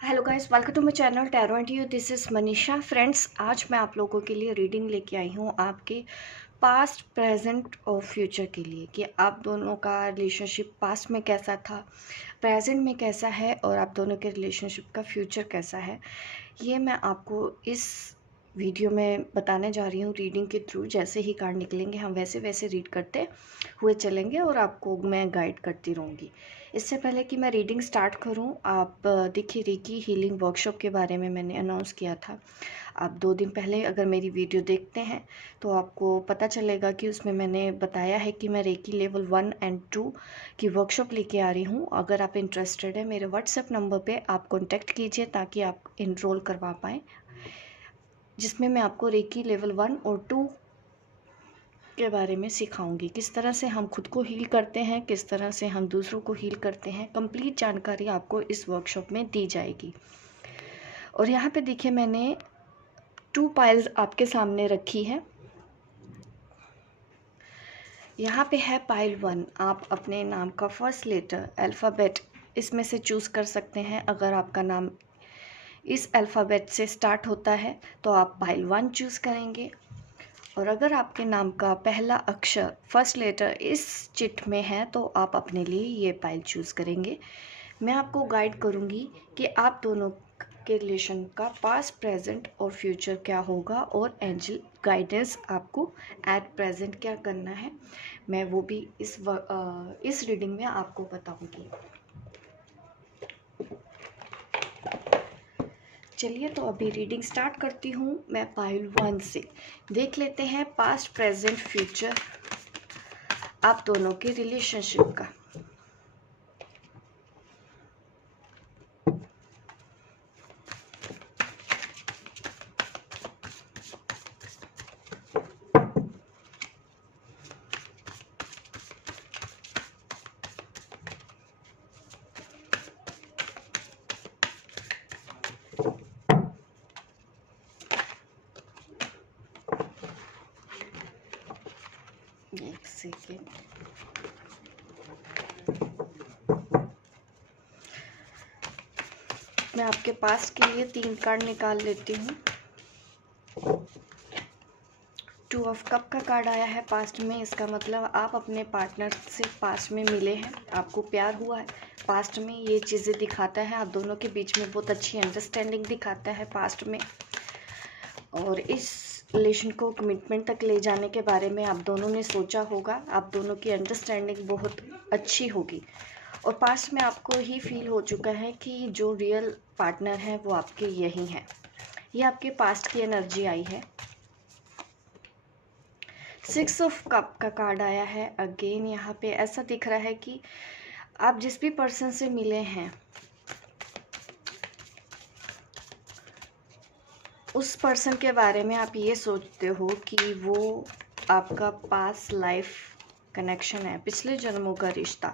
Hello guys, welcome to my channel tarot and you. This is Manisha. Friends, आज मैं आप लोगों के लिए रीडिंग लेके आई हूँ आपके पास्ट, प्रेजेंट और फ्यूचर के लिए कि आप दोनों का रिलेशनशिप पास्ट में कैसा था, प्रेजेंट में कैसा है और आप दोनों के रिलेशनशिप का फ्यूचर कैसा है। ये मैं आपको इस वीडियो में बताने जा रही हूँ रीडिंग के थ्रू। जैसे ही कार्ड निकलेंगे हम वैसे वैसे रीड करते हुए चलेंगे और आपको मैं गाइड करती रहूँगी। इससे पहले कि मैं रीडिंग स्टार्ट करूं, आप देखिए, रेकी हीलिंग वर्कशॉप के बारे में मैंने अनाउंस किया था। आप 2 दिन पहले अगर मेरी वीडियो देखते हैं तो आपको पता चलेगा कि उसमें मैंने बताया है कि मैं रेकी लेवल 1 एंड 2 की वर्कशॉप लेके आ रही हूं। अगर आप इंटरेस्टेड है, मेरे व्हाट्सएप नंबर पे आप कॉन्टेक्ट कीजिए ताकि आप इनरोल करवा पाएँ, जिसमें मैं आपको रेकी लेवल 1 और 2 के बारे में सिखाऊंगी। किस तरह से हम खुद को हील करते हैं, किस तरह से हम दूसरों को हील करते हैं। कंप्लीट जानकारी आपको इस वर्कशॉप में दी जाएगी। और यहाँ पे देखिए, मैंने 2 पाइल्स आपके सामने रखी है। यहाँ पे है पाइल 1। आप अपने नाम का फर्स्ट लेटर अल्फ़ाबेट इसमें से चूज़ कर सकते हैं। अगर आपका नाम इस अल्फ़ाबेट से स्टार्ट होता है तो आप पाइल 1 चूज़ करेंगे। और अगर आपके नाम का पहला अक्षर फर्स्ट लेटर इस चिट में है तो आप अपने लिए ये पाइल चूज़ करेंगे। मैं आपको गाइड करूँगी कि आप दोनों के रिलेशन का पास्ट, प्रेजेंट और फ्यूचर क्या होगा और एंजल गाइडेंस आपको एट प्रेजेंट क्या करना है, मैं वो भी इस रीडिंग में आपको बताऊँगी। चलिए, तो अभी रीडिंग स्टार्ट करती हूँ मैं पाइल 1 से। देख लेते हैं पास्ट, प्रेजेंट, फ्यूचर आप दोनों के रिलेशनशिप का। एक सेकेंड। मैं आपके पास के लिए 3 कार्ड निकाल लेती हूँ। 2 ऑफ कप का कार्ड आया है पास्ट में। इसका मतलब आप अपने पार्टनर से पास्ट में मिले हैं, आपको प्यार हुआ है। पास्ट में ये चीज़ें दिखाता है आप दोनों के बीच में बहुत अच्छी अंडरस्टैंडिंग दिखाता है पास्ट में। और इस रिलेशन को कमिटमेंट तक ले जाने के बारे में आप दोनों ने सोचा होगा। आप दोनों की अंडरस्टैंडिंग बहुत अच्छी होगी। और पास्ट में आपको ही फील हो चुका है कि जो रियल पार्टनर है वो आपके यही हैं। ये आपके पास्ट की एनर्जी आई है। 6 ऑफ कप का कार्ड आया है अगेन। यहाँ पे ऐसा दिख रहा है कि आप जिस भी पर्सन से मिले हैं उस पर्सन के बारे में आप ये सोचते हो कि वो आपका पास्ट लाइफ कनेक्शन है, पिछले जन्मों का रिश्ता।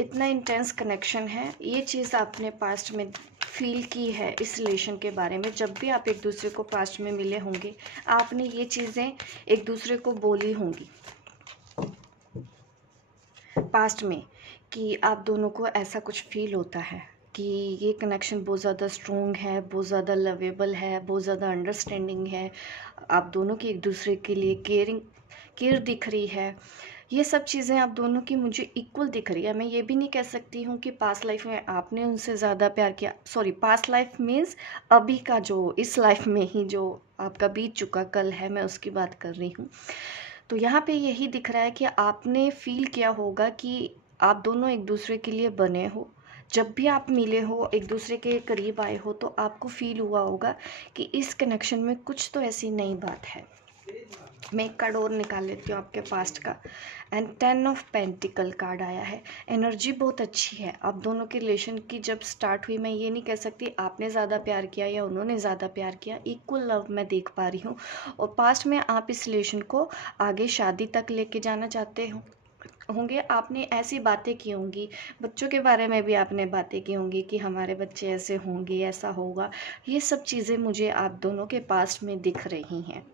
इतना इंटेंस कनेक्शन है। ये चीज़ आपने पास्ट में फील की है इस रिलेशन के बारे में। जब भी आप एक दूसरे को पास्ट में मिले होंगे आपने ये चीज़ें एक दूसरे को बोली होंगी पास्ट में, कि आप दोनों को ऐसा कुछ फील होता है कि ये कनेक्शन बहुत ज़्यादा स्ट्रॉन्ग है, बहुत ज़्यादा लवेबल है, बहुत ज़्यादा अंडरस्टैंडिंग है। आप दोनों की एक दूसरे के लिए केयर दिख रही है। ये सब चीज़ें आप दोनों की मुझे इक्वल दिख रही है। मैं ये भी नहीं कह सकती हूँ कि पास्ट लाइफ में आपने उनसे ज़्यादा प्यार किया। सॉरी, पास्ट लाइफ मीन्स अभी का, जो इस लाइफ में ही जो आपका बीत चुका कल है, मैं उसकी बात कर रही हूँ। तो यहाँ पे यही दिख रहा है कि आपने फील किया होगा कि आप दोनों एक दूसरे के लिए बने हो। जब भी आप मिले हो, एक दूसरे के करीब आए हो, तो आपको फील हुआ होगा कि इस कनेक्शन में कुछ तो ऐसी नई बात है। मैं एक कार्ड और निकाल लेती हूँ आपके पास्ट का। एंड 10 ऑफ पेंटिकल कार्ड आया है। एनर्जी बहुत अच्छी है। आप दोनों के रिलेशन की जब स्टार्ट हुई, मैं ये नहीं कह सकती आपने ज़्यादा प्यार किया या उन्होंने ज़्यादा प्यार किया, इक्वल लव मैं देख पा रही हूँ। और पास्ट में आप इस रिलेशन को आगे शादी तक लेके जाना चाहते हो होंगे। आपने ऐसी बातें की होंगी, बच्चों के बारे में भी आपने बातें की होंगी कि हमारे बच्चे ऐसे होंगे, ऐसा होगा। ये सब चीज़ें मुझे आप दोनों के पास्ट में दिख रही हैं।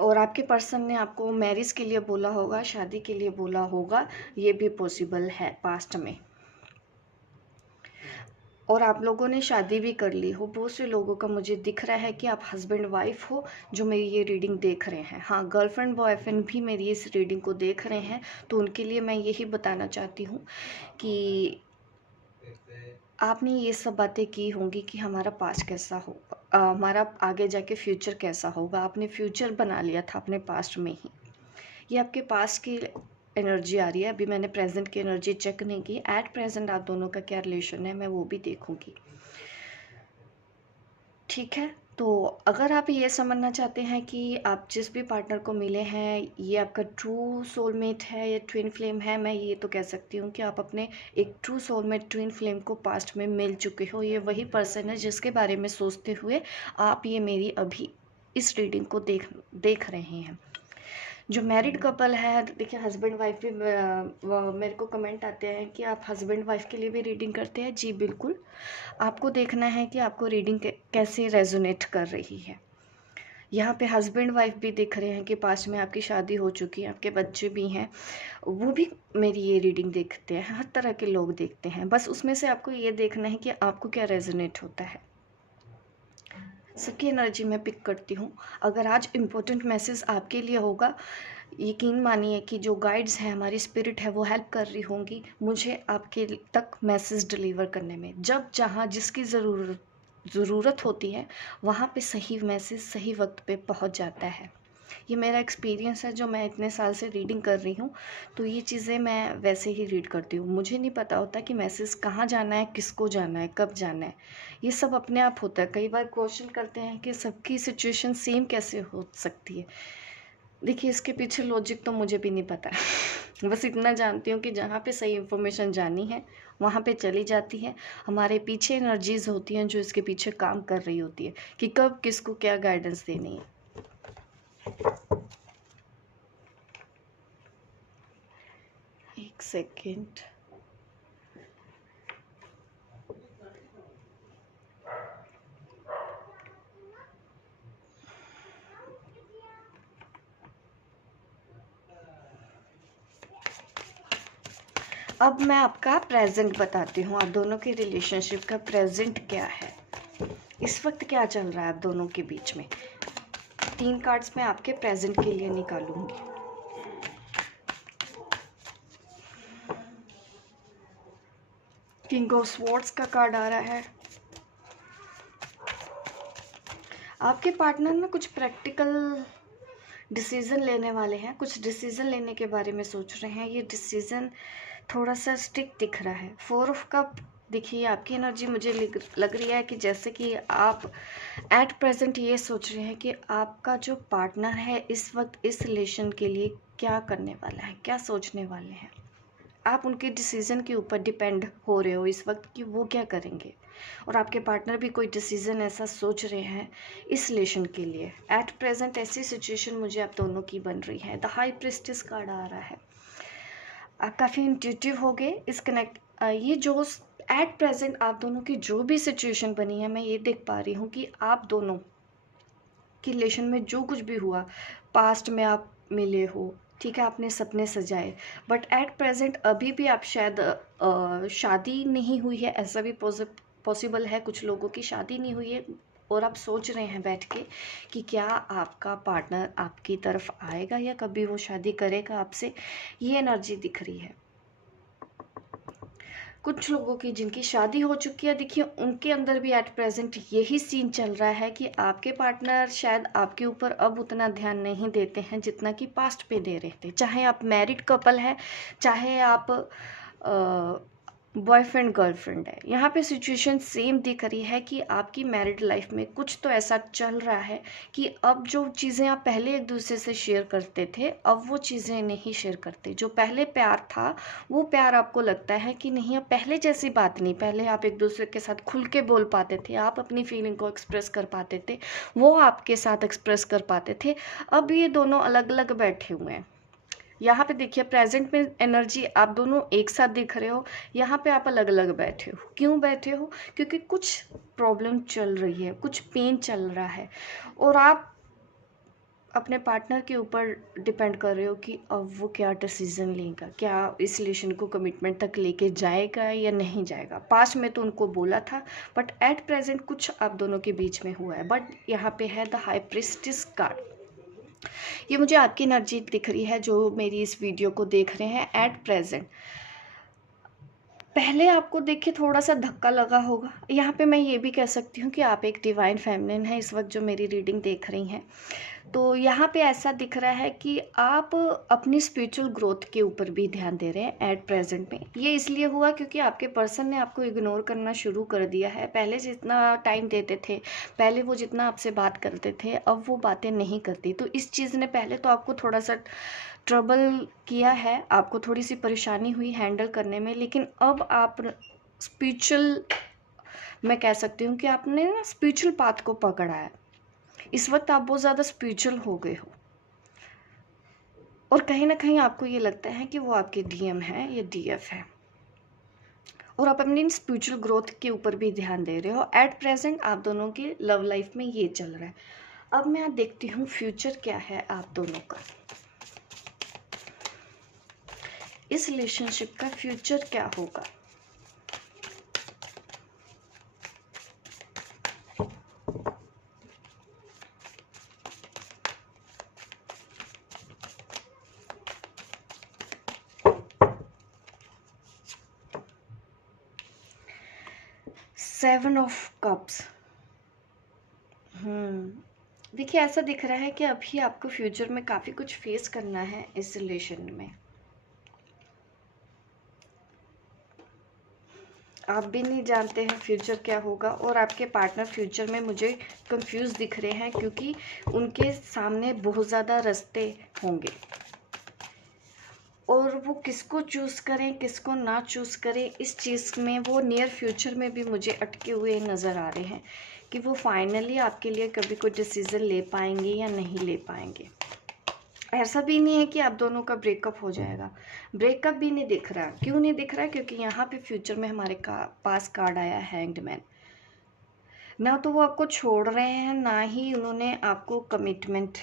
और आपके पर्सन ने आपको मैरिज के लिए बोला होगा, शादी के लिए बोला होगा, ये भी पॉसिबल है पास्ट में। और आप लोगों ने शादी भी कर ली हो। बहुत से लोगों का मुझे दिख रहा है कि आप हस्बैंड वाइफ हो जो मेरी ये रीडिंग देख रहे हैं। हाँ, गर्लफ्रेंड बॉयफ्रेंड भी मेरी इस रीडिंग को देख रहे हैं, तो उनके लिए मैं यही बताना चाहती हूँ कि आपने ये सब बातें की होंगी कि हमारा पास्ट कैसा होगा, हमारा आगे जाके फ्यूचर कैसा होगा। आपने फ्यूचर बना लिया था अपने पास्ट में ही। ये आपके पास्ट की एनर्जी आ रही है। अभी मैंने प्रेजेंट की एनर्जी चेक नहीं की। एट प्रेजेंट आप दोनों का क्या रिलेशन है मैं वो भी देखूंगी, ठीक है। तो अगर आप ये समझना चाहते हैं कि आप जिस भी पार्टनर को मिले हैं ये आपका ट्रू सोलमेट है या ट्विन फ्लेम है, मैं ये तो कह सकती हूँ कि आप अपने एक ट्रू सोलमेट ट्विन फ्लेम को पास्ट में मिल चुके हो। ये वही पर्सन है जिसके बारे में सोचते हुए आप ये मेरी अभी इस रीडिंग को देख रहे हैं। जो मैरिड कपल है, देखिए हस्बैंड वाइफ भी मेरे को कमेंट आते हैं कि आप हस्बैंड वाइफ के लिए भी रीडिंग करते हैं। जी बिल्कुल, आपको देखना है कि आपको रीडिंग कैसे रेजोनेट कर रही है। यहाँ पे हस्बैंड वाइफ भी दिख रहे हैं कि पास्ट में आपकी शादी हो चुकी है, आपके बच्चे भी हैं, वो भी मेरी ये रीडिंग देखते हैं। हर तरह के लोग देखते हैं, बस उसमें से आपको ये देखना है कि आपको क्या रेजोनेट होता है। सबकी एनर्जी मैं पिक करती हूँ। अगर आज इम्पोर्टेंट मैसेज आपके लिए होगा, यकीन मानिए कि जो गाइड्स हैं, हमारी स्पिरिट है, वो हेल्प कर रही होंगी मुझे आपके तक मैसेज डिलीवर करने में। जब जहाँ जिसकी ज़रूरत होती है वहाँ पे सही मैसेज सही वक्त पे पहुँच जाता है। ये मेरा एक्सपीरियंस है, जो मैं इतने साल से रीडिंग कर रही हूँ, तो ये चीज़ें मैं वैसे ही रीड करती हूँ। मुझे नहीं पता होता कि मैसेज कहाँ जाना है, किसको जाना है, कब जाना है। ये सब अपने आप होता है। कई बार क्वेश्चन करते हैं कि सबकी सिचुएशन सेम कैसे हो सकती है। देखिए इसके पीछे लॉजिक तो मुझे भी नहीं पता बस इतना जानती हूँ कि जहाँ पे सही इन्फॉर्मेशन जानी है वहाँ पे चली जाती है। हमारे पीछे एनर्जीज होती हैं जो इसके पीछे काम कर रही होती है कि कब किसको क्या गाइडेंस देनी है। एक सेकेंड। अब मैं आपका प्रेजेंट बताती हूँ। आप दोनों के रिलेशनशिप का प्रेजेंट क्या है, इस वक्त क्या चल रहा है आप दोनों के बीच में। 3 कार्ड्स मैं आपके प्रेजेंट के लिए निकालूंगी। किंग ऑफ स्वॉर्ड्स का कार्ड आ रहा है। आपके पार्टनर में कुछ प्रैक्टिकल डिसीज़न लेने वाले हैं, कुछ डिसीज़न लेने के बारे में सोच रहे हैं। ये डिसीज़न थोड़ा सा स्ट्रिक्ट दिख रहा है। 4 ऑफ कप देखिए, आपकी एनर्जी मुझे लग रही है कि जैसे कि आप एट प्रेजेंट ये सोच रहे हैं कि आपका जो पार्टनर है इस वक्त इस रिलेशन के लिए क्या करने वाला है, क्या सोचने वाले हैं। आप उनके डिसीज़न के ऊपर डिपेंड हो रहे हो इस वक्त कि वो क्या करेंगे, और आपके पार्टनर भी कोई डिसीज़न ऐसा सोच रहे हैं इस रिलेशन के लिए। एट प्रेजेंट ऐसी सिचुएशन मुझे आप दोनों की बन रही है। द हाई प्रिस्टेस कार्ड आ रहा है। आप काफ़ी इंट्यूटिव हो गए इस कनेक्ट ये जो एट प्रेजेंट आप दोनों की जो भी सिचुएशन बनी है, मैं ये देख पा रही हूँ कि आप दोनों कि रिलेशन में जो कुछ भी हुआ, पास्ट में आप मिले हो, ठीक है, आपने सपने सजाए, बट एट प्रेजेंट अभी भी आप शायद शादी नहीं हुई है, ऐसा भी पॉसिबल है। कुछ लोगों की शादी नहीं हुई है और आप सोच रहे हैं बैठ के कि क्या आपका पार्टनर आपकी तरफ आएगा या कभी वो शादी करेगा आपसे। ये एनर्जी दिख रही है। कुछ लोगों की जिनकी शादी हो चुकी है, देखिए उनके अंदर भी एट प्रेजेंट यही सीन चल रहा है कि आपके पार्टनर शायद आपके ऊपर अब उतना ध्यान नहीं देते हैं जितना कि पास्ट पे दे रहे थे। चाहे आप मैरिड कपल है, चाहे आप बॉयफ्रेंड गर्लफ्रेंड है, यहाँ पे सिचुएशन सेम दिख रही है कि आपकी मैरिड लाइफ में कुछ तो ऐसा चल रहा है कि अब जो चीज़ें आप पहले एक दूसरे से शेयर करते थे अब वो चीज़ें नहीं शेयर करते। जो पहले प्यार था वो प्यार आपको लगता है कि नहीं, अब पहले जैसी बात नहीं। पहले आप एक दूसरे के साथ खुल के बोल पाते थे, आप अपनी फीलिंग को एक्सप्रेस कर पाते थे, वो आपके साथ एक्सप्रेस कर पाते थे। अब ये दोनों अलग अलग बैठे हुए हैं। यहाँ पे देखिए प्रेजेंट में एनर्जी आप दोनों एक साथ दिख रहे हो, यहाँ पे आप अलग अलग बैठे हो। क्यों बैठे हो? क्योंकि कुछ प्रॉब्लम चल रही है, कुछ पेन चल रहा है, और आप अपने पार्टनर के ऊपर डिपेंड कर रहे हो कि अब वो क्या डिसीजन लेगा, क्या इस रिलेशन को कमिटमेंट तक लेके जाएगा या नहीं जाएगा। पास्ट में तो उनको बोला था, बट एट प्रेजेंट कुछ आप दोनों के बीच में हुआ है। बट यहाँ पे है द हाई प्रिस्टेस कार्ड। ये मुझे आपकी एनर्जी दिख रही है जो मेरी इस वीडियो को देख रहे हैं एट प्रेजेंट। पहले आपको देख के थोड़ा सा धक्का लगा होगा। यहाँ पे मैं ये भी कह सकती हूँ कि आप एक डिवाइन फेमिनिन है इस वक्त जो मेरी रीडिंग देख रही हैं। तो यहाँ पे ऐसा दिख रहा है कि आप अपनी स्पिरिचुअल ग्रोथ के ऊपर भी ध्यान दे रहे हैं एट प्रेजेंट में। ये इसलिए हुआ क्योंकि आपके पर्सन ने आपको इग्नोर करना शुरू कर दिया है। पहले जितना टाइम देते थे, पहले वो जितना आपसे बात करते थे, अब वो बातें नहीं करती। तो इस चीज़ ने पहले तो आपको थोड़ा सा ट्रबल किया है, आपको थोड़ी सी परेशानी हुई हैंडल करने में। लेकिन अब आप स्पिरिचुअल, मैं कह सकती हूँ कि आपने ना स्पिरिचुअल पाथ को पकड़ा है। इस वक्त आप बहुत ज़्यादा स्पिरिचुअल हो गए हो, और कहीं ना कहीं आपको ये लगता है कि वो आपके डीएम है या डीएफ है, और आप अपनी स्पिरिचुअल ग्रोथ के ऊपर भी ध्यान दे रहे हो। एट प्रेजेंट आप दोनों की लव लाइफ में ये चल रहा है। अब मैं देखती हूँ फ्यूचर क्या है आप दोनों का, इस रिलेशनशिप का फ्यूचर क्या होगा। Seven of cups. देखिए ऐसा दिख रहा है कि अभी आपको फ्यूचर में काफ़ी कुछ फेस करना है इस रिलेशन में। आप भी नहीं जानते हैं फ्यूचर क्या होगा, और आपके पार्टनर फ्यूचर में मुझे कंफ्यूज दिख रहे हैं क्योंकि उनके सामने बहुत ज़्यादा रास्ते होंगे, और वो किसको चूज़ करें किसको ना चूज़ करें इस चीज़ में वो नियर फ्यूचर में भी मुझे अटके हुए नज़र आ रहे हैं कि वो फाइनली आपके लिए कभी कोई डिसीज़न ले पाएंगे या नहीं ले पाएंगे। ऐसा भी नहीं है कि आप दोनों का ब्रेकअप हो जाएगा, ब्रेकअप भी नहीं दिख रहा। क्यों नहीं दिख रहा? क्योंकि यहाँ पे फ्यूचर में हमारे पास कार्ड आया है हैंग्ड मैन। ना तो वो आपको छोड़ रहे हैं, ना ही उन्होंने आपको कमिटमेंट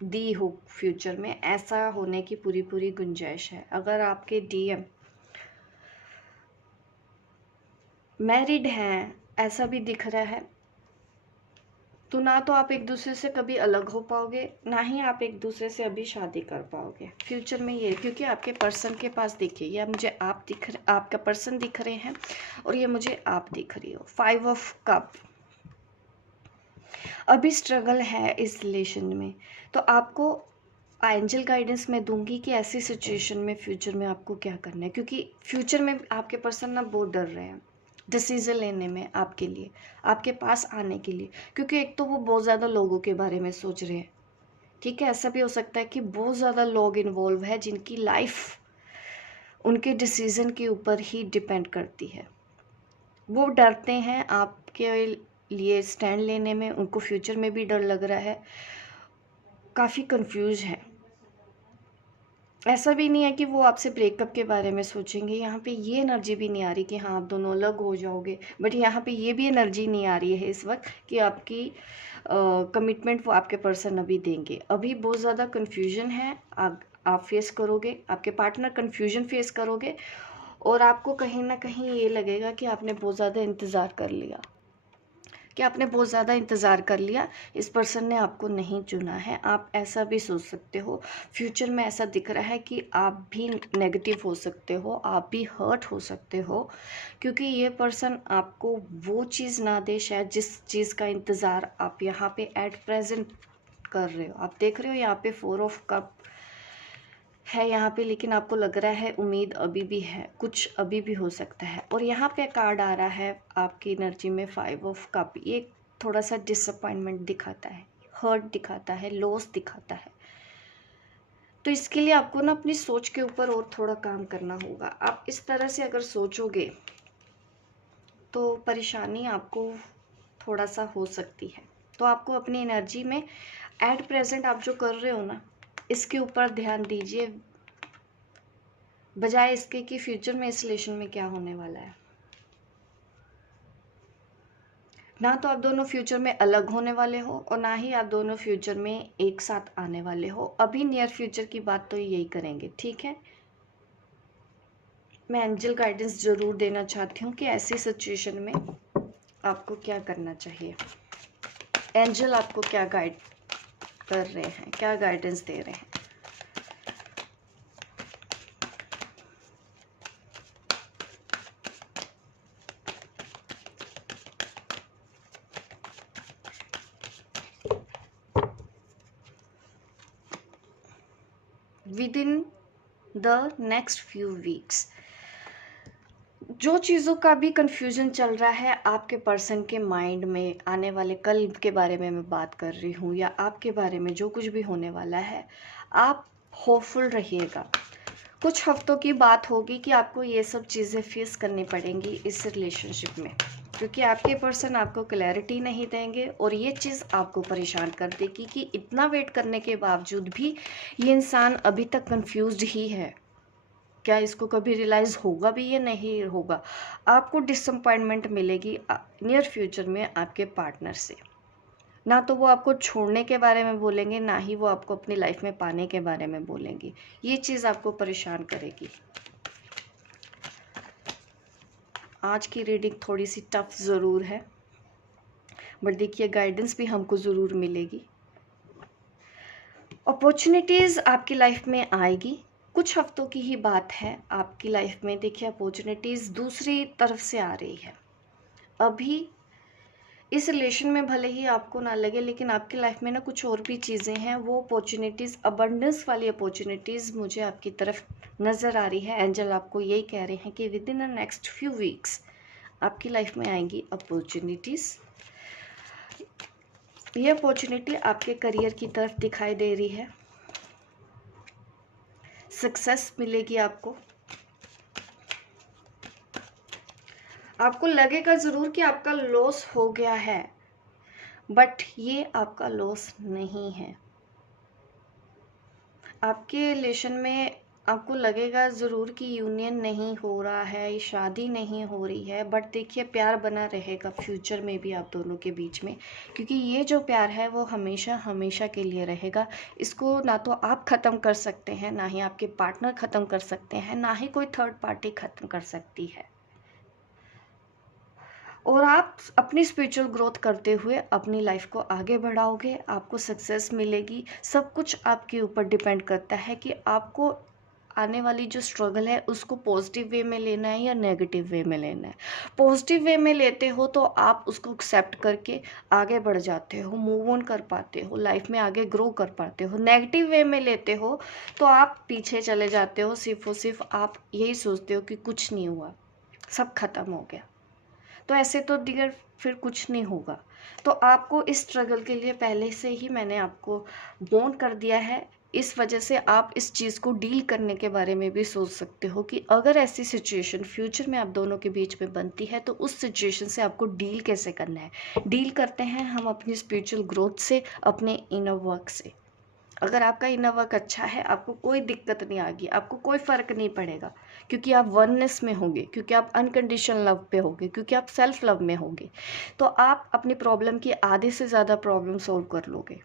दी हो फ्यूचर में। ऐसा होने की पूरी पूरी गुंजाइश है। अगर आपके डीएम मैरिड हैं, ऐसा भी दिख रहा है, तो ना तो आप एक दूसरे से कभी अलग हो पाओगे, ना ही आप एक दूसरे से अभी शादी कर पाओगे फ्यूचर में। ये क्योंकि आपके पर्सन के पास देखिए, या मुझे आप आपका पर्सन दिख रहे हैं, और ये मुझे आप दिख रही हो। 5 ऑफ कप। अभी स्ट्रगल है इस रिलेशन में, तो आपको एंजल गाइडेंस मैं दूंगी कि ऐसी सिचुएशन में फ्यूचर में आपको क्या करना है, क्योंकि फ्यूचर में आपके पर्सन ना बहुत डर रहे हैं डिसीजन लेने में आपके लिए, आपके पास आने के लिए। क्योंकि एक तो वो बहुत ज़्यादा लोगों के बारे में सोच रहे हैं, ठीक है। ऐसा भी हो सकता है कि बहुत ज़्यादा लोग इन्वॉल्व है जिनकी लाइफ उनके डिसीजन के ऊपर ही डिपेंड करती है। वो डरते हैं आपके लिए स्टैंड लेने में, उनको फ्यूचर में भी डर लग रहा है, काफ़ी कंफ्यूज है। ऐसा भी नहीं है कि वो आपसे ब्रेकअप के बारे में सोचेंगे। यहाँ पे ये एनर्जी भी नहीं आ रही कि हाँ आप दोनों अलग हो जाओगे, बट यहाँ पे ये भी एनर्जी नहीं आ रही है इस वक्त कि आपकी कमिटमेंट वो आपके पर्सन अभी देंगे। अभी बहुत ज़्यादा कन्फ्यूजन है, आप फेस करोगे, आपके पार्टनर कन्फ्यूजन फेस करोगे, और आपको कहीं ना कहीं ये लगेगा कि आपने बहुत ज़्यादा इंतज़ार कर लिया, कि आपने बहुत ज़्यादा इंतज़ार कर लिया, इस पर्सन ने आपको नहीं चुना है। आप ऐसा भी सोच सकते हो। फ्यूचर में ऐसा दिख रहा है कि आप भी नेगेटिव हो सकते हो, आप भी हर्ट हो सकते हो, क्योंकि ये पर्सन आपको वो चीज़ ना दे शायद जिस चीज़ का इंतज़ार आप यहाँ पे एट प्रेजेंट कर रहे हो। आप देख रहे हो यहाँ पे 4 ऑफ कप है यहाँ पे, लेकिन आपको लग रहा है उम्मीद अभी भी है, कुछ अभी भी हो सकता है। और यहाँ पे कार्ड आ रहा है आपकी एनर्जी में 5 ऑफ कप। ये थोड़ा सा डिसअपॉइंटमेंट दिखाता है, हर्ट दिखाता है, लॉस दिखाता है। तो इसके लिए आपको ना अपनी सोच के ऊपर और थोड़ा काम करना होगा। आप इस तरह से अगर सोचोगे तो परेशानी आपको थोड़ा सा हो सकती है। तो आपको अपनी एनर्जी में एट प्रेजेंट आप जो कर रहे हो ना, इसके ऊपर ध्यान दीजिए, बजाय इसके कि फ्यूचर में इस रिलेशन में क्या होने वाला है। ना तो आप दोनों फ्यूचर में अलग होने वाले हो और ना ही आप दोनों फ्यूचर में एक साथ आने वाले हो। अभी नियर फ्यूचर की बात तो यही करेंगे, ठीक है। मैं एंजल गाइडेंस ज़रूर देना चाहती हूँ कि ऐसी सिचुएशन में आपको क्या करना चाहिए। एंजल आपको क्या गाइड कर रहे हैं, क्या गाइडेंस दे रहे हैं। With in the next few weeks जो चीज़ों का भी कंफ्यूजन चल रहा है आपके पर्सन के माइंड में, आने वाले कल के बारे में मैं बात कर रही हूँ, या आपके बारे में जो कुछ भी होने वाला है, आप होपफुल रहिएगा। कुछ हफ्तों की बात होगी कि आपको ये सब चीज़ें फेस करनी पड़ेंगी इस रिलेशनशिप में, क्योंकि आपके पर्सन आपको क्लैरिटी नहीं देंगे और ये चीज़ आपको परेशान कर देगी कि इतना वेट करने के बावजूद भी ये इंसान अभी तक कंफ्यूज्ड ही है। क्या इसको कभी रियलाइज़ होगा भी या नहीं होगा। आपको डिसअपॉइंटमेंट मिलेगी नियर फ्यूचर में आपके पार्टनर से। ना तो वो आपको छोड़ने के बारे में बोलेंगे, ना ही वो आपको अपनी लाइफ में पाने के बारे में बोलेंगे। ये चीज़ आपको परेशान करेगी। आज की रीडिंग थोड़ी सी टफ ज़रूर है, बट देखिए गाइडेंस भी हमको ज़रूर मिलेगी। अपॉर्चुनिटीज़ आपकी लाइफ में आएगी। कुछ हफ्तों की ही बात है आपकी लाइफ में। देखिए अपॉर्चुनिटीज़ दूसरी तरफ से आ रही है। अभी इस रिलेशन में भले ही आपको ना लगे, लेकिन आपकी लाइफ में ना कुछ और भी चीज़ें हैं। वो अपॉर्चुनिटीज़, अबंडेंस वाली अपॉर्चुनिटीज़ मुझे आपकी तरफ नज़र आ रही है। एंजल आपको यही कह रहे हैं कि with in the next few weeks आपकी लाइफ में आएंगी अपॉर्चुनिटीज़। ये अपॉर्चुनिटी आपके करियर की तरफ दिखाई दे रही है। सक्सेस मिलेगी आपको। आपको लगेगा ज़रूर कि आपका लॉस हो गया है, बट ये आपका लॉस नहीं है। आपके रिलेशन में आपको लगेगा ज़रूर कि यूनियन नहीं हो रहा है, शादी नहीं हो रही है, बट देखिए प्यार बना रहेगा फ्यूचर में भी आप दोनों के बीच में, क्योंकि ये जो प्यार है वो हमेशा हमेशा के लिए रहेगा। इसको ना तो आप ख़त्म कर सकते हैं, ना ही आपके पार्टनर ख़त्म कर सकते हैं, ना ही कोई थर्ड पार्टी ख़त्म कर सकती है। और आप अपनी स्पिरिचुअल ग्रोथ करते हुए अपनी लाइफ को आगे बढ़ाओगे, आपको सक्सेस मिलेगी। सब कुछ आपके ऊपर डिपेंड करता है कि आपको आने वाली जो स्ट्रगल है उसको पॉजिटिव वे में लेना है या नेगेटिव वे में लेना है। पॉजिटिव वे में लेते हो तो आप उसको एक्सेप्ट करके आगे बढ़ जाते हो, मूव ऑन कर पाते हो, लाइफ में आगे ग्रो कर पाते हो। नेगेटिव वे में लेते हो तो आप पीछे चले जाते हो, सिर्फ और सिर्फ आप यही सोचते हो कि कुछ नहीं हुआ, सब खत्म हो गया। तो ऐसे तो डियर फिर कुछ नहीं होगा। तो आपको इस स्ट्रगल के लिए पहले से ही मैंने आपको वॉर्न कर दिया है। इस वजह से आप इस चीज़ को डील करने के बारे में भी सोच सकते हो कि अगर ऐसी सिचुएशन फ्यूचर में आप दोनों के बीच में बनती है तो उस सिचुएशन से आपको डील कैसे करना है। डील करते हैं हम अपनी स्पिरिचुअल ग्रोथ से, अपने इनर वर्क से। अगर आपका इनर वर्क अच्छा है, आपको कोई दिक्कत नहीं आएगी, आपको कोई फ़र्क नहीं पड़ेगा, क्योंकि आप वननेस में होंगे, क्योंकि आप अनकंडीशनल लव पे होंगे, क्योंकि आप सेल्फ लव में होंगे। तो आप अपनी प्रॉब्लम की आधे से ज़्यादा प्रॉब्लम सोल्व कर लोगे।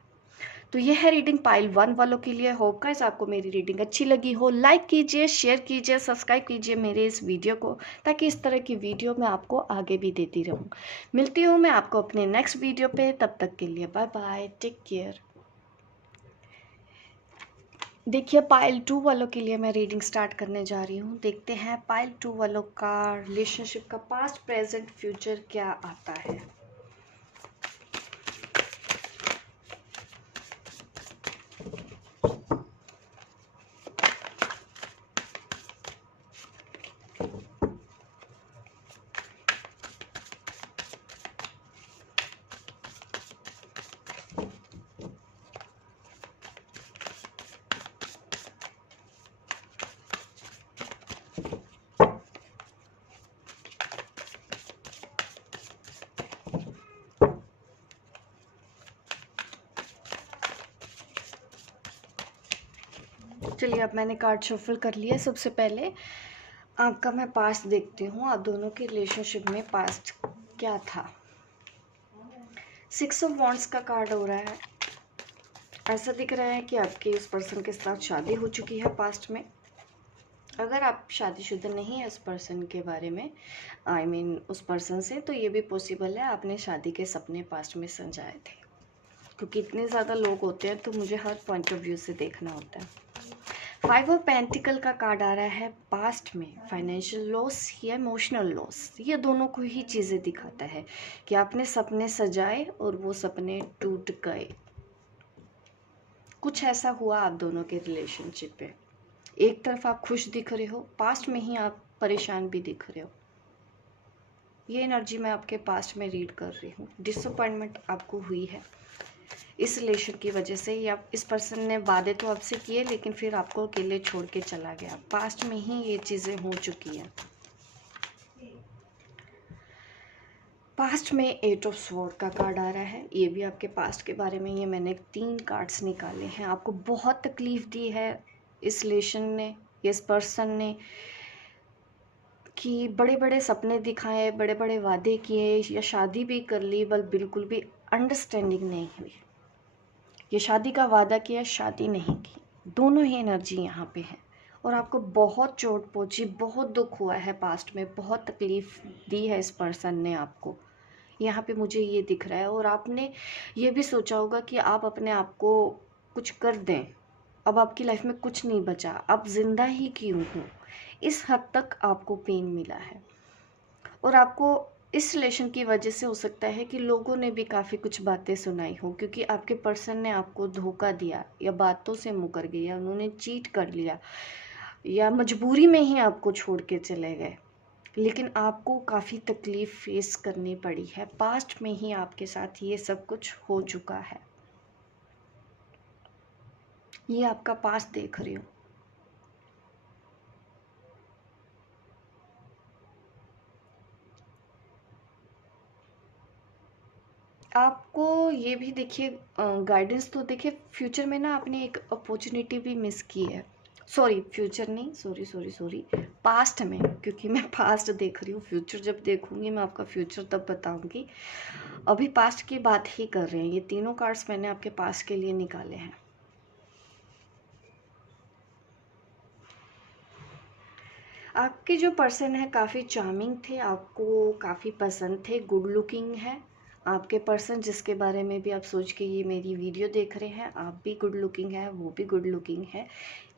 तो यह है रीडिंग पाइल 1 वालों के लिए। होप गाइस आपको मेरी रीडिंग अच्छी लगी हो। लाइक कीजिए, शेयर कीजिए, सब्सक्राइब कीजिए मेरे इस वीडियो को, ताकि इस तरह की वीडियो मैं आपको आगे भी देती रहूँ। मिलती हूँ मैं आपको अपने नेक्स्ट वीडियो पे, तब तक के लिए बाय बाय, टेक केयर। देखिए पाइल 2 वालों के लिए मैं रीडिंग स्टार्ट करने जा रही हूँ। देखते हैं पाइल 2 वालों का रिलेशनशिप का पास्ट, प्रेजेंट, फ्यूचर क्या आता है। चलिए अब मैंने कार्ड शफल कर लिया। सबसे पहले आपका मैं पास्ट देखती हूँ, आप दोनों के रिलेशनशिप में पास्ट क्या था। सिक्स ऑफ वॉन्ड्स का कार्ड हो रहा है। ऐसा दिख रहा है कि आपके उस पर्सन के साथ शादी हो चुकी है पास्ट में। अगर आप शादीशुदा नहीं है उस पर्सन के बारे में, आई मीन उस पर्सन से, तो ये भी पॉसिबल है आपने शादी के सपने पास्ट में संजाए थे, क्योंकि इतने ज़्यादा लोग होते हैं तो मुझे हर पॉइंट ऑफ व्यू से देखना होता है। फाइव ऑफ पेंटिकल का कार्ड आ रहा है। पास्ट में फाइनेंशियल लॉस या इमोशनल लॉस, ये दोनों को ही चीज़ें दिखाता है कि आपने सपने सजाए और वो सपने टूट गए। कुछ ऐसा हुआ आप दोनों के रिलेशनशिप पे। एक तरफ आप खुश दिख रहे हो, पास्ट में ही आप परेशान भी दिख रहे हो। ये एनर्जी मैं आपके पास्ट में रीड कर रही हूँ। डिसअपॉइंटमेंट आपको हुई है इस रिलेशन की वजह से, या इस पर्सन ने वादे तो आपसे किए लेकिन फिर आपको अकेले छोड़ के चला गया। पास्ट में ही ये चीज़ें हो चुकी हैं। पास्ट में एट ऑफ स्वॉर्ड का कार्ड आ रहा है। ये भी आपके पास्ट के बारे में, ये मैंने 3 कार्ड्स निकाले हैं। आपको बहुत तकलीफ़ दी है इस रिलेशन ने, इस पर्सन ने, कि बड़े बड़े सपने दिखाए, बड़े बड़े वादे किए, या शादी भी कर ली, बल बिल्कुल भी अंडरस्टैंडिंग नहीं हुई। ये शादी का वादा किया, शादी नहीं की। दोनों ही एनर्जी यहाँ पे है। और आपको बहुत चोट पहुँची, बहुत दुख हुआ है पास्ट में, बहुत तकलीफ़ दी है इस पर्सन ने आपको। यहाँ पे मुझे ये दिख रहा है। और आपने ये भी सोचा होगा कि आप अपने आप को कुछ कर दें, अब आपकी लाइफ में कुछ नहीं बचा, अब जिंदा ही क्यों हूँ। इस हद तक आपको पेन मिला है। और आपको इस रिलेशन की वजह से हो सकता है कि लोगों ने भी काफ़ी कुछ बातें सुनाई हो, क्योंकि आपके पर्सन ने आपको धोखा दिया, या बातों से मुकर गया, उन्होंने चीट कर लिया, या मजबूरी में ही आपको छोड़ के चले गए। लेकिन आपको काफ़ी तकलीफ़ फेस करनी पड़ी है। पास्ट में ही आपके साथ ये सब कुछ हो चुका है। ये आपका पास्ट देख रही हो। आपको ये भी देखिए, गाइडेंस तो देखिए, फ्यूचर में ना आपने एक अपॉर्चुनिटी भी मिस की है। सॉरी, फ्यूचर नहीं, सॉरी सॉरी सॉरी, पास्ट में, क्योंकि मैं पास्ट देख रही हूँ। फ्यूचर जब देखूंगी मैं आपका फ्यूचर तब बताऊंगी। अभी पास्ट की बात ही कर रहे हैं। ये तीनों कार्ड्स मैंने आपके पास्ट के लिए निकाले हैं। आपके जो पर्सन है काफ़ी चार्मिंग थे, आपको काफ़ी पसंद थे, गुड लुकिंग है। आपके पर्सन जिसके बारे में भी आप सोच के ये मेरी वीडियो देख रहे हैं, आप भी गुड लुकिंग है, वो भी गुड लुकिंग है,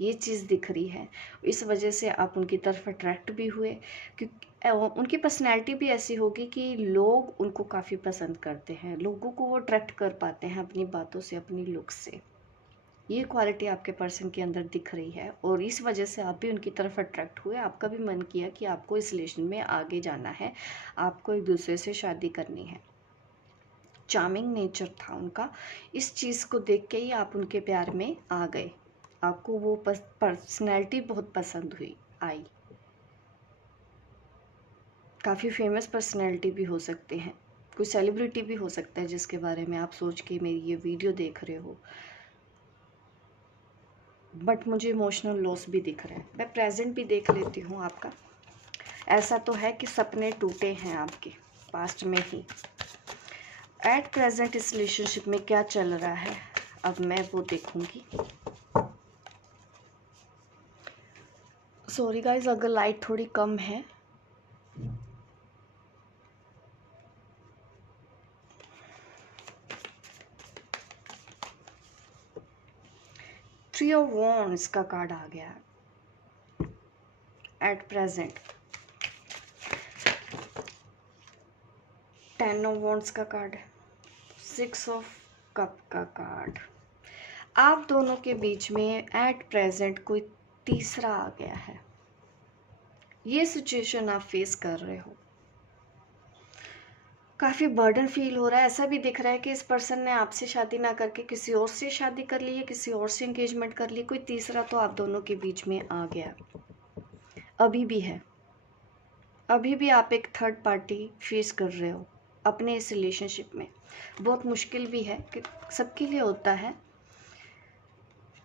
ये चीज़ दिख रही है। इस वजह से आप उनकी तरफ अट्रैक्ट भी हुए, क्योंकि उनकी पर्सनैलिटी भी ऐसी होगी कि लोग उनको काफ़ी पसंद करते हैं, लोगों को वो अट्रैक्ट कर पाते हैं अपनी बातों से, अपनी लुक से। ये क्वालिटी आपके पर्सन के अंदर दिख रही है, और इस वजह से आप भी उनकी तरफ अट्रैक्ट हुए। आपका भी मन किया कि आपको इस रिलेशन में आगे जाना है, आपको एक दूसरे से शादी करनी है। चार्मिंग नेचर था उनका। इस चीज़ को देख के ही आप उनके प्यार में आ गए। आपको वो पर्सनैलिटी बहुत पसंद हुई, आई। काफ़ी फेमस पर्सनैलिटी भी हो सकते हैं, कोई सेलिब्रिटी भी हो सकता है जिसके बारे में आप सोच के मेरी ये वीडियो देख रहे हो। बट मुझे इमोशनल लॉस भी दिख रहा है। मैं प्रेजेंट भी देख लेती हूँ आपका। ऐसा तो है कि सपने टूटे हैं आपके पास्ट में ही। एट प्रेजेंट इस रिलेशनशिप में क्या चल रहा है, अब मैं वो देखूंगी। सॉरी गाइज अगर लाइट थोड़ी कम है। थ्री ऑफ वॉन्ड्स का कार्ड आ गया at present. Ten of wands का कार्ड है। सिक्स ऑफ कप का कार्ड। आप दोनों के बीच में एट प्रेजेंट कोई तीसरा आ गया है। ये सिचुएशन आप फेस कर रहे हो, काफ़ी बर्डन फील हो रहा है। ऐसा भी दिख रहा है कि इस पर्सन ने आपसे शादी ना करके किसी और से शादी कर ली है, किसी और से एंगेजमेंट कर ली। कोई तीसरा तो आप दोनों के बीच में आ गया, अभी भी है। अभी भी आप एक थर्ड पार्टी फेस कर रहे हो अपने इस रिलेशनशिप में। बहुत मुश्किल भी है कि सबके लिए होता है,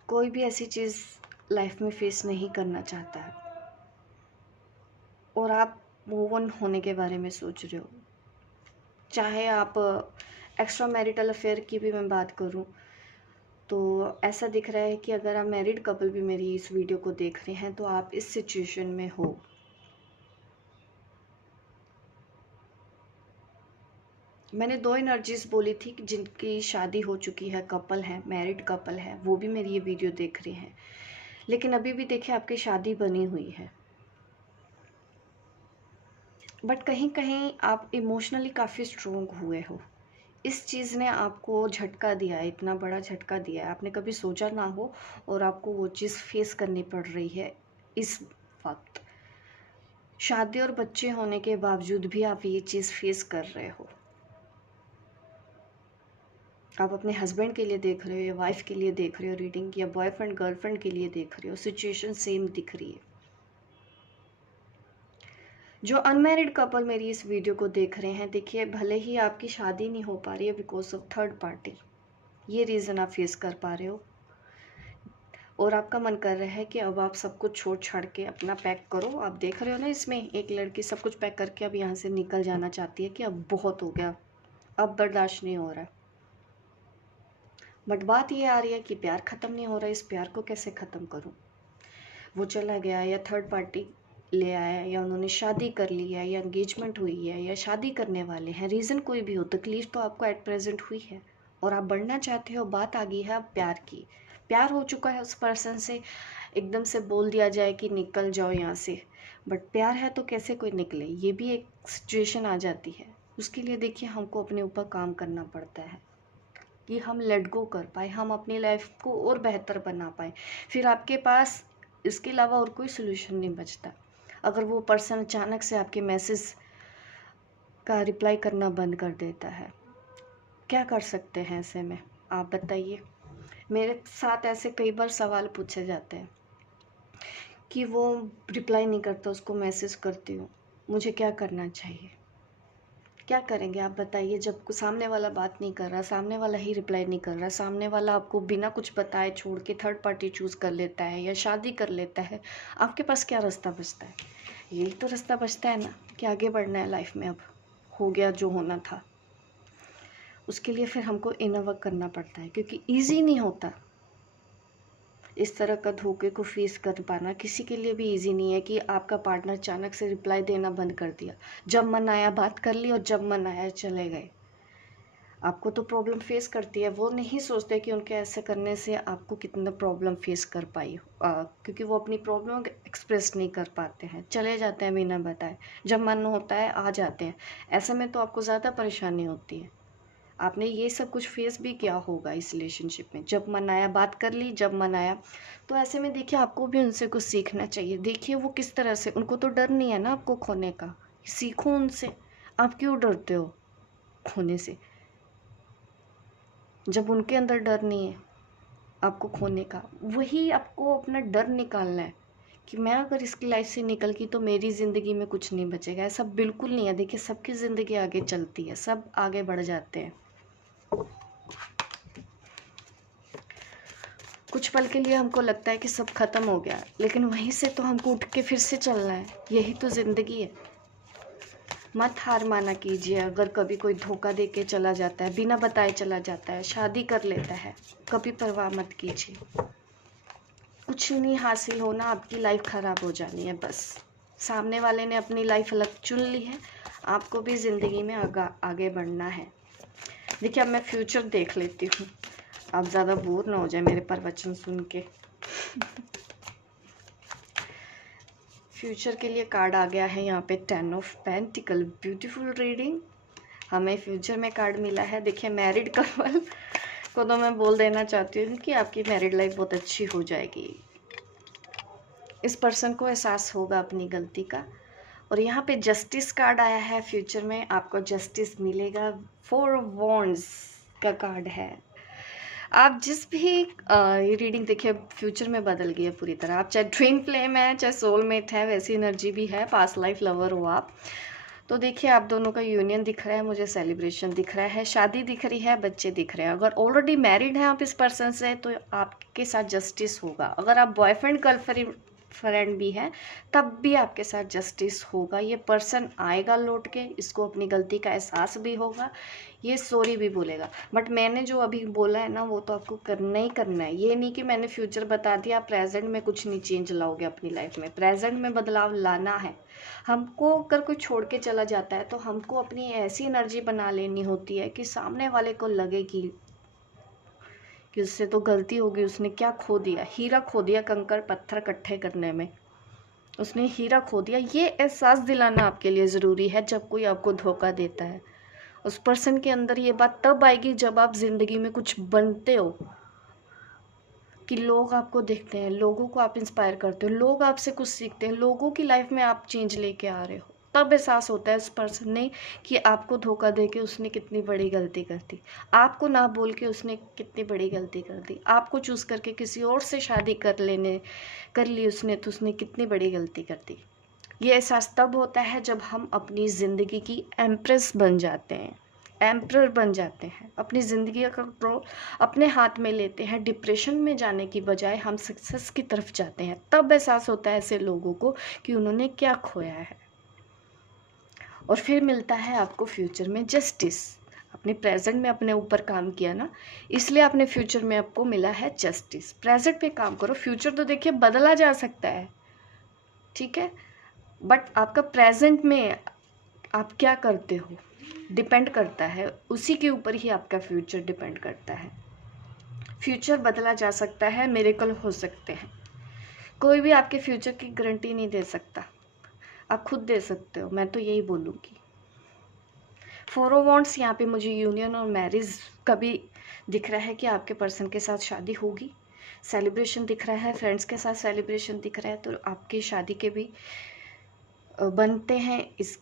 कोई भी ऐसी चीज़ लाइफ में फेस नहीं करना चाहता है। और आप मूव ऑन होने के बारे में सोच रहे हो, चाहे आप एक्स्ट्रा मैरिटल अफेयर की भी मैं बात करूं तो ऐसा दिख रहा है कि अगर आप मैरिड कपल भी मेरी इस वीडियो को देख रहे हैं तो आप इस सिचुएशन में हो। मैंने 2 एनर्जीज बोली थी कि जिनकी शादी हो चुकी है, कपल है, मैरिड कपल है, वो भी मेरी ये वीडियो देख रहे हैं, लेकिन अभी भी देखिए आपकी शादी बनी हुई है, बट कहीं कहीं आप इमोशनली काफ़ी स्ट्रोंग हुए हो। इस चीज़ ने आपको झटका दिया है, इतना बड़ा झटका दिया है, आपने कभी सोचा ना हो और आपको वो चीज़ फेस करनी पड़ रही है इस वक्त। शादी और बच्चे होने के बावजूद भी आप ये चीज़ फेस कर रहे हो। आप अपने हस्बैंड के लिए देख रहे हो या वाइफ के लिए देख रहे हो रीडिंग, या बॉयफ्रेंड गर्लफ्रेंड के लिए देख रहे हो, सिचुएशन सेम दिख रही है। जो अनमैरिड कपल मेरी इस वीडियो को देख रहे हैं, देखिए भले ही आपकी शादी नहीं हो पा रही है बिकॉज ऑफ थर्ड पार्टी, ये रीज़न आप फेस कर पा रहे हो और आपका मन कर रहा है कि अब आप सब कुछ छोड़ छाड़ के अपना पैक करो। आप देख रहे हो ना, इसमें एक लड़की सब कुछ पैक करके अब यहाँ से निकल जाना चाहती है कि अब बहुत हो गया, अब बर्दाश्त नहीं हो रहा है। बट बात ये आ रही है कि प्यार ख़त्म नहीं हो रहा है, इस प्यार को कैसे ख़त्म करूँ। वो चला गया या थर्ड पार्टी ले आया या उन्होंने शादी कर ली है या एंगेजमेंट हुई है या शादी करने वाले हैं, रीज़न कोई भी हो, तकलीफ़ तो आपको एट प्रेजेंट हुई है और आप बढ़ना चाहते हो। बात आ गई है अब प्यार की, प्यार हो चुका है उस पर्सन से, एकदम से बोल दिया जाए कि निकल जाओ यहाँ से, बट प्यार है तो कैसे कोई निकले, ये भी एक सिचुएशन आ जाती है। उसके लिए देखिए हमको अपने ऊपर काम करना पड़ता है कि हम लेट गो कर पाए, हम अपनी लाइफ को और बेहतर बना पाए। फिर आपके पास इसके अलावा और कोई सोल्यूशन नहीं बचता। अगर वो पर्सन अचानक से आपके मैसेज का रिप्लाई करना बंद कर देता है, क्या कर सकते हैं ऐसे में, आप बताइए। मेरे साथ ऐसे कई बार सवाल पूछे जाते हैं कि वो रिप्लाई नहीं करता, उसको मैसेज करती हूँ, मुझे क्या करना चाहिए। क्या करेंगे आप बताइए, जब सामने वाला बात नहीं कर रहा, सामने वाला ही रिप्लाई नहीं कर रहा, सामने वाला आपको बिना कुछ बताए छोड़ के थर्ड पार्टी चूज़ कर लेता है या शादी कर लेता है, आपके पास क्या रास्ता बचता है। यही तो रास्ता बचता है ना कि आगे बढ़ना है लाइफ में, अब हो गया जो होना था। उसके लिए फिर हमको इनर वर्क करना पड़ता है, क्योंकि ईजी नहीं होता इस तरह का धोखे को फेस कर पाना। किसी के लिए भी इजी नहीं है कि आपका पार्टनर अचानक से रिप्लाई देना बंद कर दिया, जब मन आया बात कर ली और जब मन आया चले गए। आपको तो प्रॉब्लम फेस करती है, वो नहीं सोचते कि उनके ऐसे करने से आपको कितना प्रॉब्लम फेस कर पाई हो, क्योंकि वो अपनी प्रॉब्लम एक्सप्रेस नहीं कर पाते हैं, चले जाते हैं बिना बताए, जब मन होता है आ जाते हैं। ऐसे में तो आपको ज़्यादा परेशानी होती है। आपने ये सब कुछ फेस भी किया होगा इस रिलेशनशिप में, जब मन आया बात कर ली, जब मन आया। तो ऐसे में देखिए आपको भी उनसे कुछ सीखना चाहिए। देखिए वो किस तरह से, उनको तो डर नहीं है ना आपको खोने का, सीखो उनसे। आप क्यों डरते हो खोने से, जब उनके अंदर डर नहीं है आपको खोने का। वही आपको अपना डर निकालना है कि मैं अगर इसकी लाइफ से निकल गई तो मेरी ज़िंदगी में कुछ नहीं बचेगा। ऐसा बिल्कुल नहीं है। देखिए सबकी ज़िंदगी आगे चलती है, सब आगे बढ़ जाते हैं। कुछ पल के लिए हमको लगता है कि सब खत्म हो गया, लेकिन वहीं से तो हमको उठ के फिर से चलना है, यही तो ज़िंदगी है। मत हार माना कीजिए। अगर कभी कोई धोखा दे के चला जाता है, बिना बताए चला जाता है, शादी कर लेता है, कभी परवाह मत कीजिए। कुछ नहीं हासिल होना, आपकी लाइफ ख़राब हो जानी है बस। सामने वाले ने अपनी लाइफ अलग चुन ली है, आपको भी ज़िंदगी में आगे बढ़ना है। देखिए अब मैं फ्यूचर देख लेती हूँ, आप ज़्यादा बोर ना हो जाए मेरे प्रवचन सुन के। फ्यूचर के लिए कार्ड आ गया है यहाँ पे 10 ऑफ पेंटिकल, ब्यूटीफुल रीडिंग। हमें फ्यूचर में कार्ड मिला है। देखिए मैरिड कपल को तो मैं बोल देना चाहती हूँ कि आपकी मैरिड लाइफ बहुत अच्छी हो जाएगी। इस पर्सन को एहसास होगा अपनी गलती का। और यहाँ पे जस्टिस कार्ड आया है, फ्यूचर में आपको जस्टिस मिलेगा। 4 वॉन्ड्स का कार्ड है। आप जिस भी ये रीडिंग देखिए फ्यूचर में बदल गई है पूरी तरह। आप चाहे ट्विन फ्लेम है, चाहे सोलमेट है, वैसी एनर्जी भी है, पास्ट लाइफ लवर हो आप, तो देखिए आप दोनों का यूनियन दिख रहा है मुझे, सेलिब्रेशन दिख रहा है, शादी दिख रही है, बच्चे दिख रहे हैं। अगर ऑलरेडी मैरिड हैं आप इस पर्सन से तो आपके साथ जस्टिस होगा। अगर आप बॉयफ्रेंड फ्रेंड भी है, तब भी आपके साथ जस्टिस होगा। ये पर्सन आएगा लौट के, इसको अपनी गलती का एहसास भी होगा, ये सॉरी भी बोलेगा। बट मैंने जो अभी बोला है ना, वो तो आपको करना ही करना है। ये नहीं कि मैंने फ्यूचर बता दिया, प्रेजेंट में कुछ नहीं चेंज लाओगे अपनी लाइफ में। प्रेजेंट में बदलाव लाना है हमको। अगर कोई छोड़ के चला जाता है तो हमको अपनी ऐसी एनर्जी बना लेनी होती है कि सामने वाले को लगे कि उससे तो गलती होगी, उसने क्या खो दिया, हीरा खो दिया कंकड़ पत्थर इकट्ठे करने में, उसने हीरा खो दिया। ये एहसास दिलाना आपके लिए ज़रूरी है। जब कोई आपको धोखा देता है, उस पर्सन के अंदर ये बात तब आएगी जब आप ज़िंदगी में कुछ बनते हो, कि लोग आपको देखते हैं, लोगों को आप इंस्पायर करते हो, लोग आपसे कुछ सीखते हैं, लोगों की लाइफ में आप चेंज लेके आ रहे हो। तब एहसास होता है उस पर्सन ने कि आपको धोखा दे के उसने कितनी बड़ी गलती कर दी, आपको ना बोल के उसने कितनी बड़ी गलती कर दी, आपको चूज़ करके किसी और से शादी कर ली उसने, तो उसने कितनी बड़ी गलती कर दी। ये एहसास तब होता है जब हम अपनी ज़िंदगी की एम्प्रेस बन जाते हैं, एम्प्रर बन जाते हैं, अपनी ज़िंदगी का कंट्रोल अपने हाथ में लेते हैं। डिप्रेशन में जाने की बजाय हम सक्सेस की तरफ जाते हैं। तब एहसास होता है ऐसे लोगों को कि उन्होंने क्या खोया है, और फिर मिलता है आपको फ्यूचर में जस्टिस। अपने प्रेजेंट में अपने ऊपर काम किया ना, इसलिए अपने फ्यूचर में आपको मिला है जस्टिस। प्रेजेंट पे काम करो, फ्यूचर तो देखिए बदला जा सकता है, ठीक है, बट आपका प्रेजेंट में आप क्या करते हो डिपेंड करता है, उसी के ऊपर ही आपका फ्यूचर डिपेंड करता है। फ्यूचर बदला जा सकता है, मिरेकल हो सकते हैं, कोई भी आपके फ्यूचर की गारंटी नहीं दे सकता, आप खुद दे सकते हो। मैं तो यही बोलूँगी। 4 ऑफ वांड्स यहाँ पे मुझे यूनियन और मैरिज का भी दिख रहा है कि आपके पर्सन के साथ शादी होगी। सेलिब्रेशन दिख रहा है, फ्रेंड्स के साथ सेलिब्रेशन दिख रहा है, तो आपकी शादी के भी बनते हैं, इस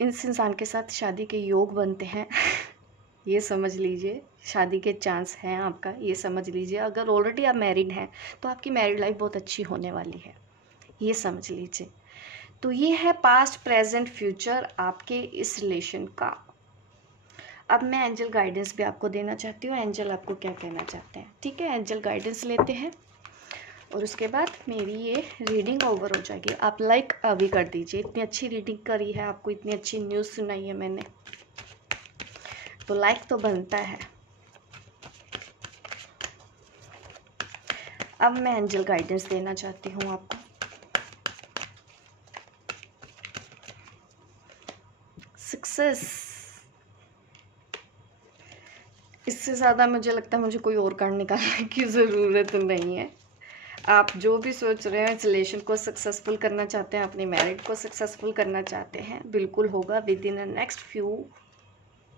इंसान के साथ शादी के योग बनते हैं। ये समझ लीजिए, शादी के चांस हैं आपका, ये समझ लीजिए। अगर ऑलरेडी आप मैरिड हैं तो आपकी मैरिड लाइफ बहुत अच्छी होने वाली है, ये समझ लीजिए। तो ये है पास्ट प्रेजेंट फ्यूचर आपके इस रिलेशन का। अब मैं एंजल गाइडेंस भी आपको देना चाहती हूँ, एंजल आपको क्या कहना चाहते हैं। ठीक है, एंजल गाइडेंस लेते हैं और उसके बाद मेरी ये रीडिंग ओवर हो जाएगी। आप लाइक अभी कर दीजिए, इतनी अच्छी रीडिंग करी है, आपको इतनी अच्छी न्यूज़ सुनाई है मैंने, तो लाइक तो बनता है। अब मैं एंजल गाइडेंस देना चाहती हूँ आपको। सक्सेस, इससे ज़्यादा मुझे लगता है मुझे कोई और कार्ड निकालने की ज़रूरत नहीं है। आप जो भी सोच रहे हैं, इस रिलेशन को सक्सेसफुल करना चाहते हैं, अपनी मैरिड को सक्सेसफुल करना चाहते हैं, बिल्कुल होगा with in the next few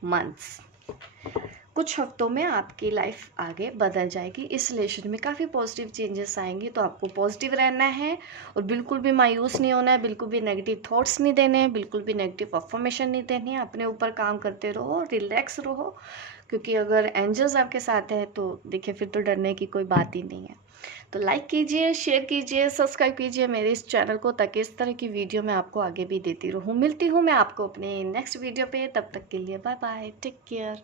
months. कुछ हफ्तों में आपकी लाइफ आगे बदल जाएगी, इस रिलेशन में काफ़ी पॉजिटिव चेंजेस आएंगे। तो आपको पॉजिटिव रहना है और बिल्कुल भी मायूस नहीं होना है, बिल्कुल भी नेगेटिव थॉट्स नहीं देने हैं, बिल्कुल भी नेगेटिव अफर्मेशन नहीं देनी है। अपने ऊपर काम करते रहो, रिलैक्स रहो, क्योंकि अगर एंजल्स आपके साथ हैं तो देखिए फिर तो डरने की कोई बात ही नहीं है। तो लाइक कीजिए, शेयर कीजिए, सब्सक्राइब कीजिए मेरे इस चैनल को, ताकि इस तरह की वीडियो मैं आपको आगे भी देती रहूँ। मिलती हूँ मैं आपको अपने नेक्स्ट वीडियो पे, तब तक के लिए बाय बाय, टेक केयर।